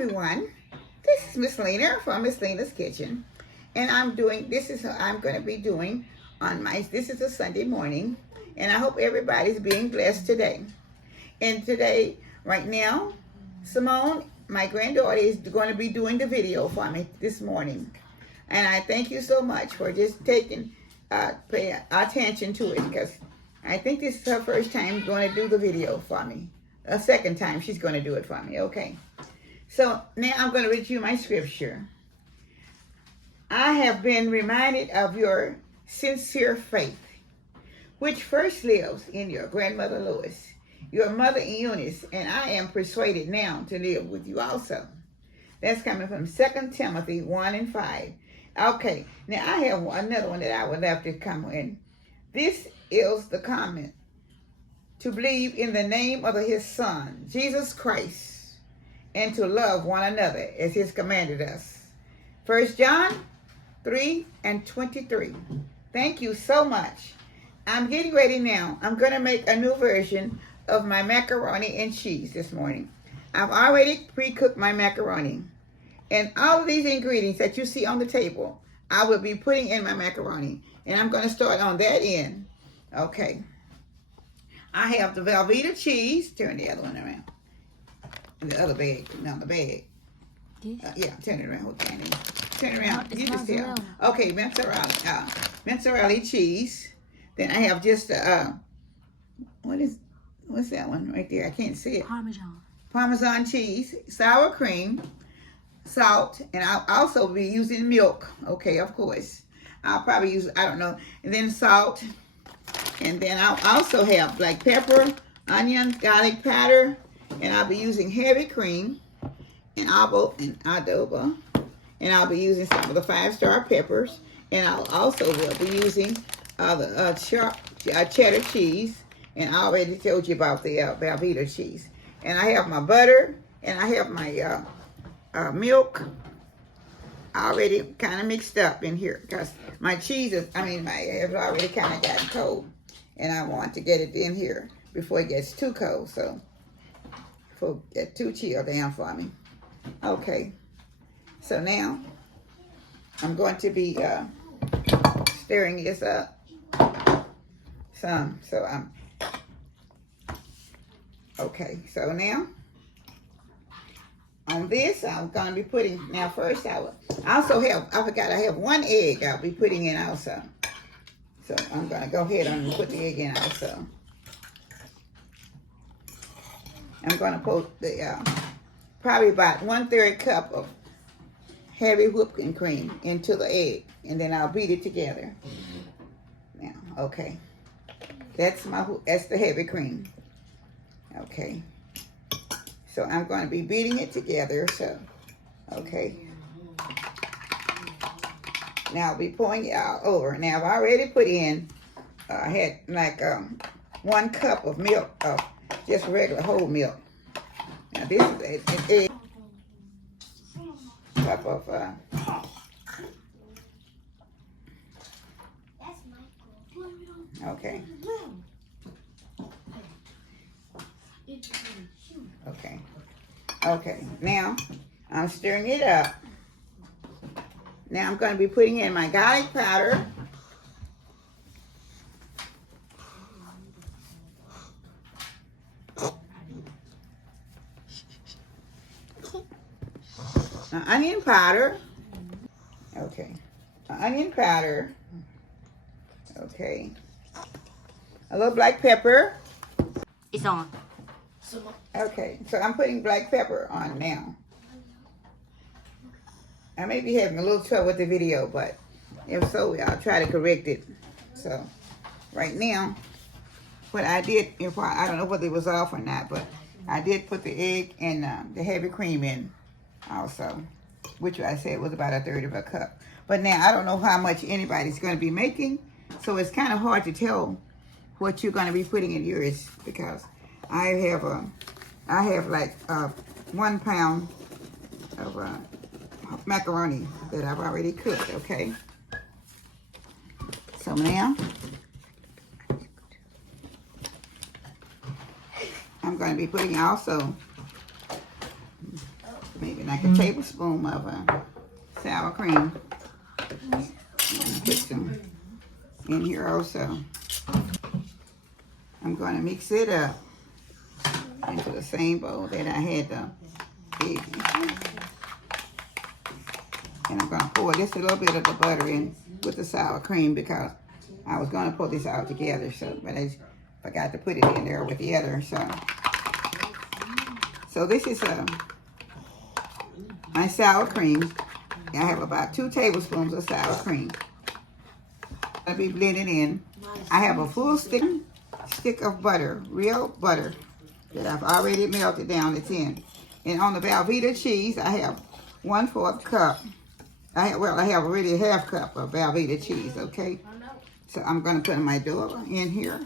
everyone. This is Miss Lena from Miss Lena's Kitchen, and I'm going to be doing on this is a Sunday morning, and I hope everybody's being blessed today. And today, right now, Simone, my granddaughter, is going to be doing the video for me this morning, and I thank you so much for just paying attention to it, because I think this is her first time going to do the video for me. A second time she's going to do it for me. Okay. So now I'm going to read you my scripture. I have been reminded of your sincere faith, which first lives in your grandmother Lois, your mother Eunice, and I am persuaded now to live with you also. That's coming from 2 Timothy 1:5. Okay, now I have another one that I would love to come in. This is the comment. To believe in the name of his Son, Jesus Christ, and to love one another as he has commanded us. 1 John 3:23. Thank you so much. I'm getting ready now. I'm going to make a new version of my macaroni and cheese this morning. I've already pre-cooked my macaroni. And all of these ingredients that you see on the table, I will be putting in my macaroni. And I'm going to start on that end. Okay. I have the Velveeta cheese. Turn the other one around. The other bag. No, the bag. Yeah, turn it around. Okay, turn it around. You just tell. Okay, mozzarella cheese. Then I have just what's that one right there? I can't see it. Parmesan cheese, sour cream, salt, and I'll also be using milk. Okay, of course. I'll probably use, I don't know, and then salt. And then I'll also have black pepper, onion, garlic powder, and I'll be using heavy cream and adobo. And I'll be using some of the 5-star peppers. And I'll also will be using the sharp cheddar cheese. And I already told you about the Velveeta cheese. And I have my butter, and I have my milk already kind of mixed up in here, because my cheese has already kind of gotten cold. And I want to get it in here before it gets too cold, so before it gets too chilled down for me. Okay, so now I'm going to be stirring this up some. Okay, so now on this I'm going to be putting, now first I have 1 egg I'll be putting in also. So I'm going to go ahead and put the egg in also. I'm going to put the probably about 1/3 cup of heavy whipping cream into the egg, and then I'll beat it together. Now, okay, that's the heavy cream. Okay, so I'm going to be beating it together. So, okay. Now I'll be pouring it all over. Now I've already put in, I had like 1 cup of milk, just regular whole milk. Now this is a cup of, okay. Okay, now I'm stirring it up. Now I'm going to be putting in my garlic powder. Onion powder. Okay. Onion powder. Okay. A little black pepper. It's on. Okay, so I'm putting black pepper on now. I may be having a little trouble with the video, but if so, I'll try to correct it. So, right now, what I did, I don't know whether it was off or not, but I did put the egg and the heavy cream in also, which I said was about 1/3 of a cup. But now, I don't know how much anybody's going to be making, so it's kind of hard to tell what you're going to be putting in yours, because I have like 1 pound of macaroni that I've already cooked. Okay, so now I'm going to be putting also maybe like a tablespoon of sour cream. I'm gonna put some in here also. I'm going to mix it up into the same bowl that I had the egg in. And I'm going to pour just a little bit of the butter in with the sour cream because I was going to pull this all together, but I forgot to put it in there with the other. So this is my sour cream. I have about 2 tablespoons of sour cream. I'll be blending in. I have a full stick of butter, real butter, that I've already melted down. It's in. And on the Velveeta cheese, I have 1/4 cup. I have already a 1/2 cup of Velveeta cheese, okay? So I'm going to put my dough in here.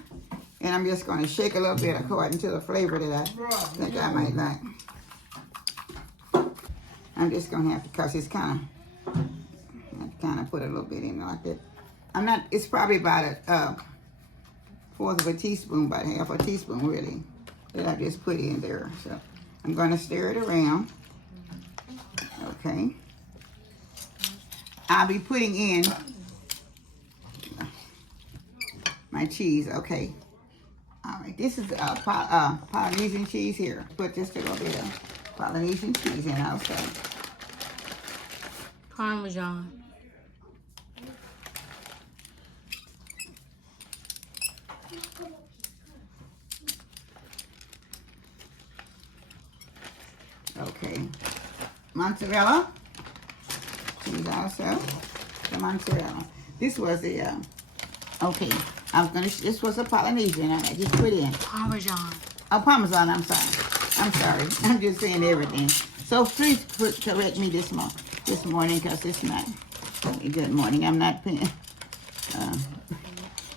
And I'm just going to shake a little bit according to the flavor that I think I might like. I'm just going to have to, because it's kind of put a little bit in like that. It's probably about a 1/4 of a teaspoon, about 1/2 a teaspoon really, that I just put in there. So I'm going to stir it around. Okay. I'll be putting in my cheese. Okay. All right. This is Polynesian cheese here. Put just a little bit of Polynesian cheese in also. Parmesan. Okay. Mozzarella cheese also. The mozzarella. This was the okay. This was a Polynesian. I just put in Parmesan. Oh, Parmesan. I'm sorry. I'm just saying everything. So please correct me this morning because it's not a good morning. I'm not paying.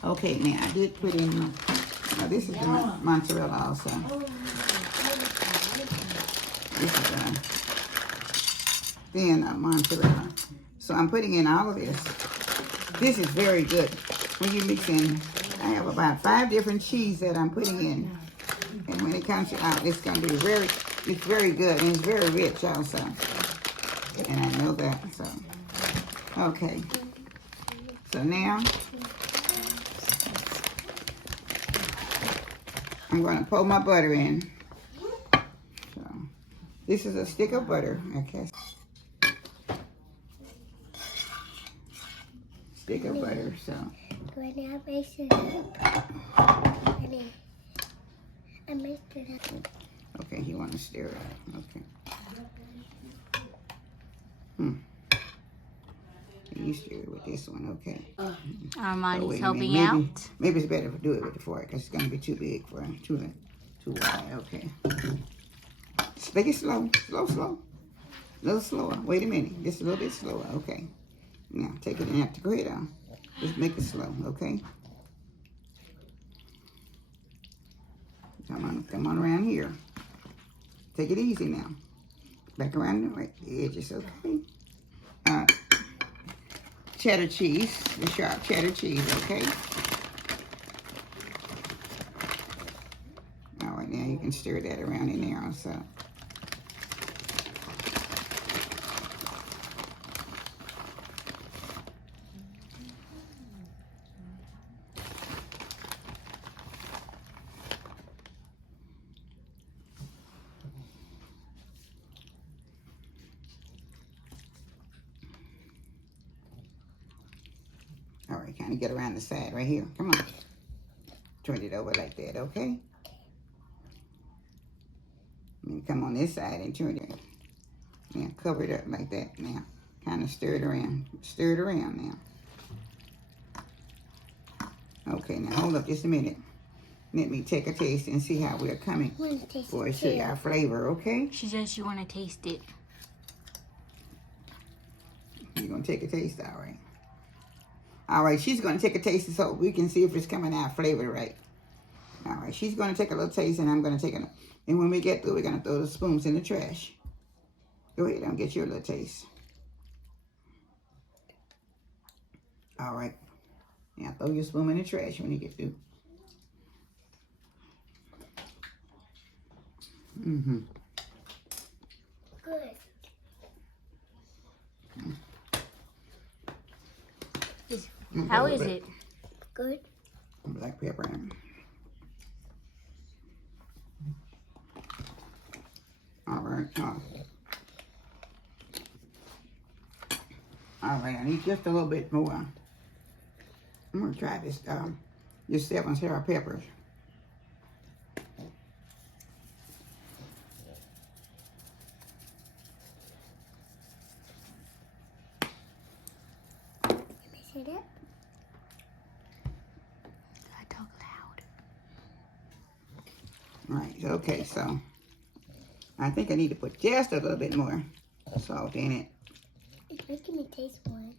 Okay, now I did put in. This is the mozzarella also. This is thin mozzarella. So I'm putting in all of this. This is very good. When you mix in, I have about 5 different cheese that I'm putting in. And when it comes out, it's going to be it's very good. And it's very rich also. And I know that, so. Okay. So now, I'm going to pour my butter in. So, this is a stick of butter, okay. Stick of butter, so. When I mix it up, I mix it up. Okay, you want to stir it up, okay. You stir it with this one, okay. Armani's helping out. Maybe it's better to do it with the fork because it's going to be too big for too wide, okay. Make it slow. A little slower. Wait a minute. Just a little bit slower, okay. Now, take it and go ahead on. Just make it slow, okay? Come on around here. Take it easy now. Back around the edges, okay? Cheddar cheese, the sharp cheddar cheese, okay? All right, now you can stir that around in there also. All right, kind of get around the side right here. Come on. Turn it over like that, okay? And come on this side and turn it. Now, cover it up like that now. Kind of stir it around. Stir it around now. Okay, now hold up just a minute. Let me take a taste and see how we're coming for it. Show you our flavor, okay? She says you want to taste it. You're going to take a taste, all right. All right, she's going to take a taste so we can see if it's coming out flavored right. All right, she's going to take a little taste and I'm going to take it. And when we get through, we're going to throw the spoons in the trash. Go ahead and get your little taste. All right. Now throw your spoon in the trash when you get through. Good. How is it? Good. Black pepper in. All right. All right, I need just a little bit more. I'm gonna try this. Your 7 Sarah peppers. See that? I talk loud. Right. Okay. So I think I need to put just a little bit more salt in it. It's making me taste one.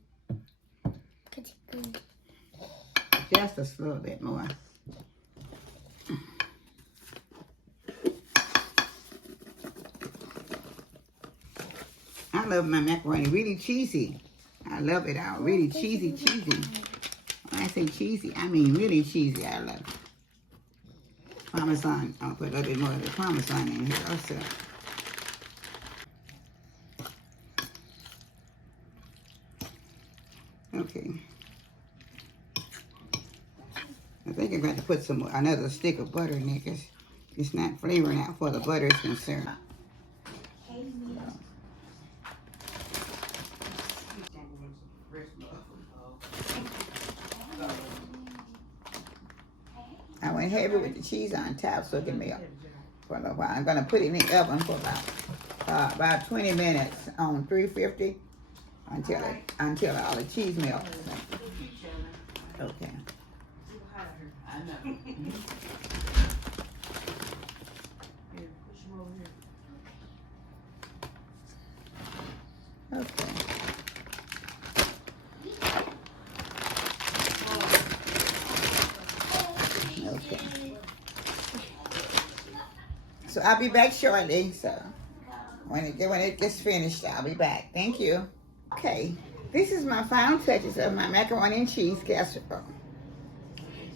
It's good. Just a little bit more. I love my macaroni really cheesy. I love it all really cheesy. When I say cheesy, I mean really cheesy. I love it. Parmesan. I'll put a little bit more of the Parmesan in here also. Okay. I think I'm going to put another stick of butter in there because it's not flavoring out for the butter is concerned. I went heavy with the cheese on top so it can melt for a little while. I'm going to put it in the oven for about 20 minutes on 350 until all the cheese melts. Okay. Okay. Okay. So I'll be back shortly. So when it gets finished, I'll be back. Thank you. Okay. This is my final touches of my macaroni and cheese casserole.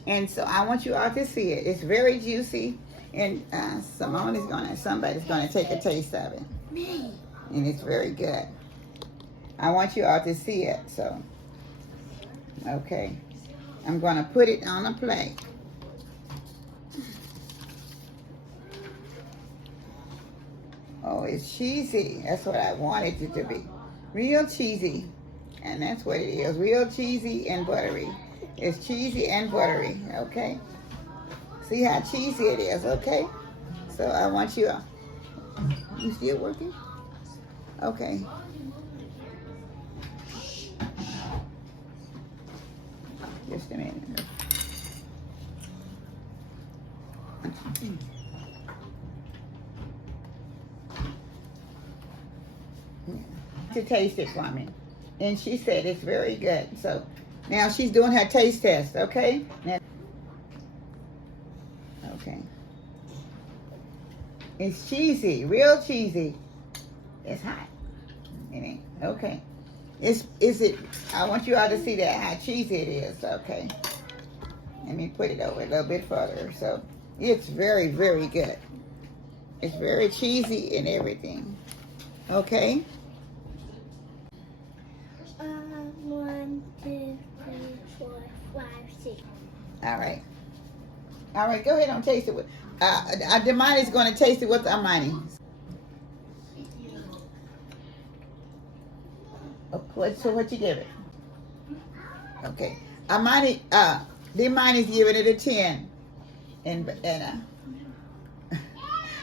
And so I want you all to see it. It's very juicy, and somebody's gonna take a taste of it. Me. And it's very good. I want you all to see it. So, okay, I'm gonna put it on a plate. Oh, it's cheesy. That's what I wanted it to be. Real cheesy. And that's what it is. Real cheesy and buttery. It's cheesy and buttery, okay? See how cheesy it is, okay? So I want you still working? Okay. Just a minute. To taste it for me. And she said it's very good. So now she's doing her taste test, okay? Okay. It's cheesy, real cheesy. It's hot. It ain't. Okay. Is it? I want you all to see that how cheesy it is. Okay. Let me put it over a little bit further. So it's very, very good. It's very cheesy and everything. Okay. 1, 2, 3, 4, 5, 6. All right. All right. Go ahead and taste it with. Demani's going to taste it with Amani. So what you give it? Okay. Amani, Demani's giving it a 10. And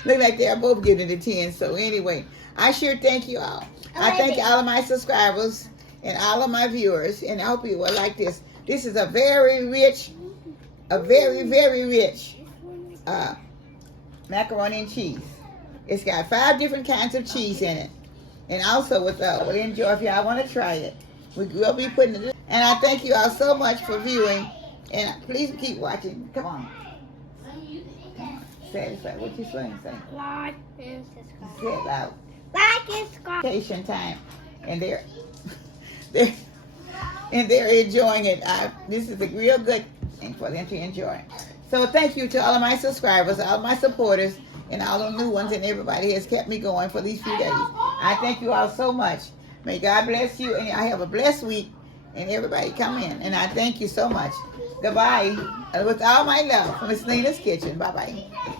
look like they're both giving it a 10. So anyway, I sure thank you all. I thank all of my subscribers and all of my viewers, and I hope you will like this. This is a very rich, very rich macaroni and cheese. It's got 5 different kinds of cheese in it. And also, we'll enjoy if y'all want to try it. We'll be putting it in. And I thank you all so much for viewing. And please keep watching. Come on. Say it. What you saying? Say. Like and subscribe. Say it loud. Like and subscribe. Vacation time. And they're enjoying it. This is a real good thing for them to enjoy. So thank you to all of my subscribers, all of my supporters, and all the new ones, and everybody has kept me going for these few days. I thank you all so much. May God bless you, and I have a blessed week. And everybody come in, and I thank you so much. Goodbye. With all my love from Miss Lena's Kitchen. Bye bye.